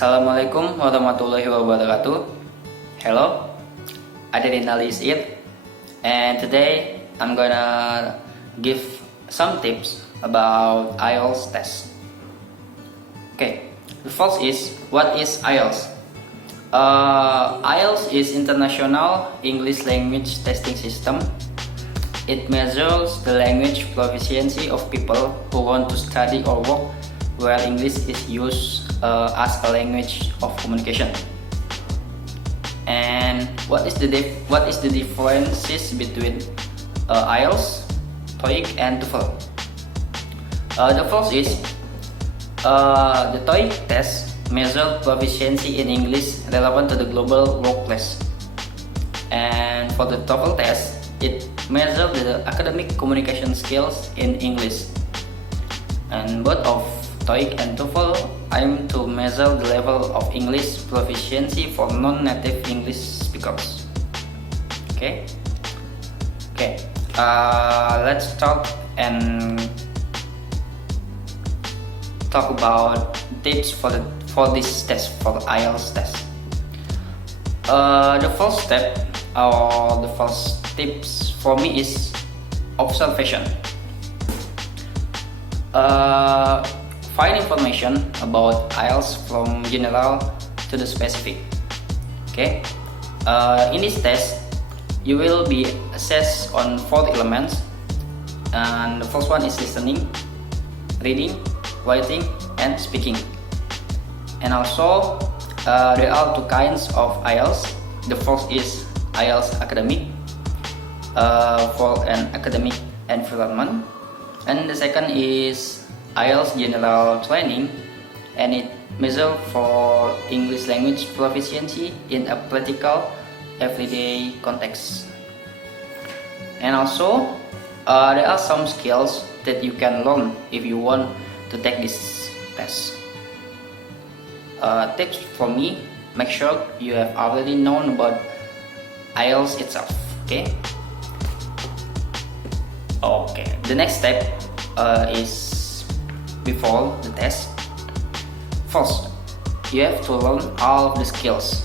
Assalamualaikum warahmatullahi wabarakatuh. Hello, Ade Rinaldi is it, and today I'm gonna give some tips about IELTS test. Okay, the first is, what is IELTS? IELTS is International English Language Testing System. It measures the language proficiency of people who want to study or work where English is used as a language of communication. And what is the differences between IELTS, TOEIC, and TOEFL? The first is the TOEIC test measures proficiency in English relevant to the global workplace, and for the TOEFL test, it measures the academic communication skills in English. And both of TOEIC and TOEFL aim to measure the level of English proficiency for non-native English speakers. Okay. Let's talk about tips for this test, for the IELTS test. The first step or the first tips for me is observation. Find information about IELTS from general to the specific. Okay. In this test, you will be assessed on 4 elements, and the first one is listening, reading, writing, and speaking. And also, there are 2 kinds of IELTS. The first is IELTS academic, for an academic environment, and the second is IELTS general training, and it measures for English language proficiency in a practical everyday context. And also, there are some skills that you can learn if you want to take this test. Tips for me: make sure you have already known about IELTS itself. Okay. The next step is before the test. First, you have to learn all of the skills.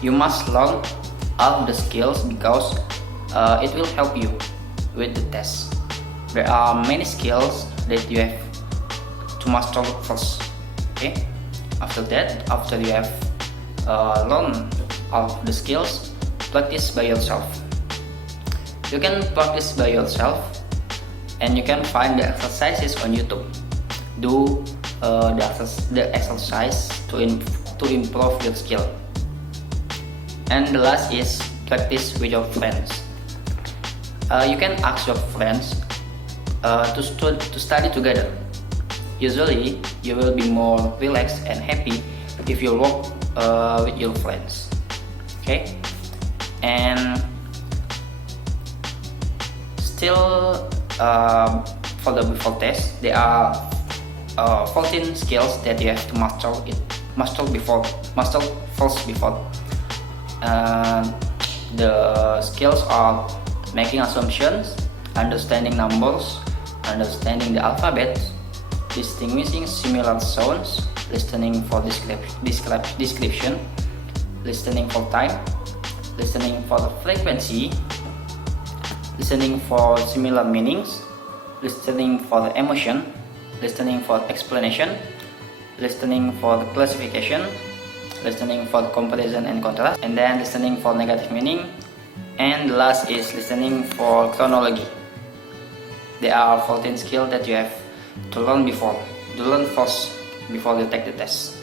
You must learn all of the skills because it will help you with the test. There are many skills that you have to master first. Okay. After that, after you have learned all of the skills, practice by yourself. You can practice by yourself, and you can find the exercises on YouTube. Do the exercise to improve your skill. And the last is practice with your friends. You can ask your friends to study together. Usually, you will be more relaxed and happy if you work with your friends. Okay, and still, for the before test, there are 14 skills that you have to master first before. The skills are making assumptions, understanding numbers, understanding the alphabet, distinguishing similar sounds, listening for description, listening for time, listening for the frequency, listening for similar meanings, listening for the emotion, listening for explanation, listening for the classification, listening for the comparison and contrast, and then listening for negative meaning, and the last is listening for chronology. There are 14 skills that you have to learn first before you take the test.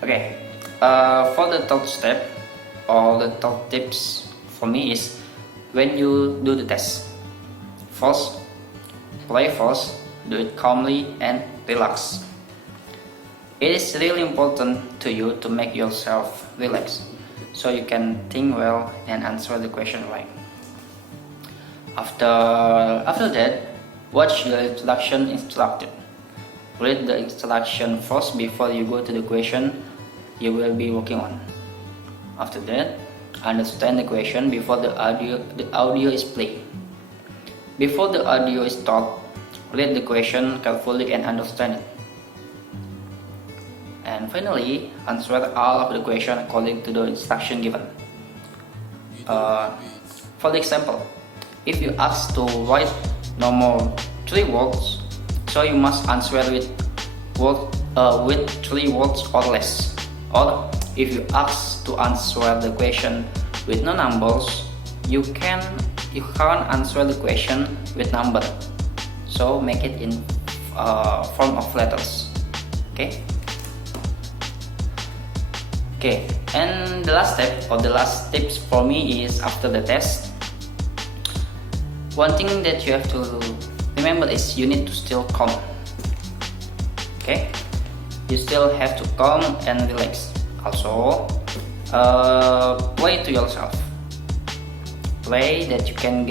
Okay, for the third step or the third tips for me is, when you do the test, first, play first, do it calmly and relax. It is really important to you to make yourself relax, so you can think well and answer the question right. After that, watch the instruction. Read the instruction first before you go to the question you will be working on. After that, understand the question before the audio is played. Before the audio is taught, read the question carefully and understand it. And finally, answer all of the question according to the instruction given. For the example, if you ask to write no more 3 words, so you must answer with 3 words or less. Or if you ask to answer the question with no numbers, you can't answer the question with number. So make it in form of letters. Okay. Okay, and the last step or the last tips for me is after the test. One thing that you have to remember is you need to still calm. Okay, you still have to calm and relax. Also, play to yourself. Play that you can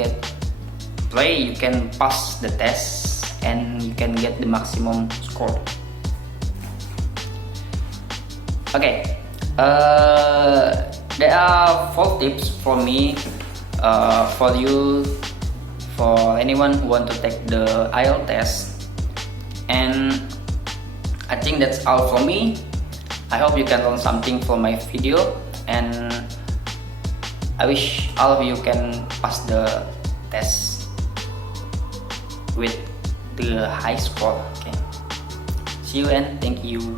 pass the test and you can get the maximum score. Okay. There are 4 tips for me, for you, for anyone who want to take the IELTS test, and I think that's all for me. I hope you can learn something from my video, and I wish all of you can pass the test with the high score. Okay, see you and thank you.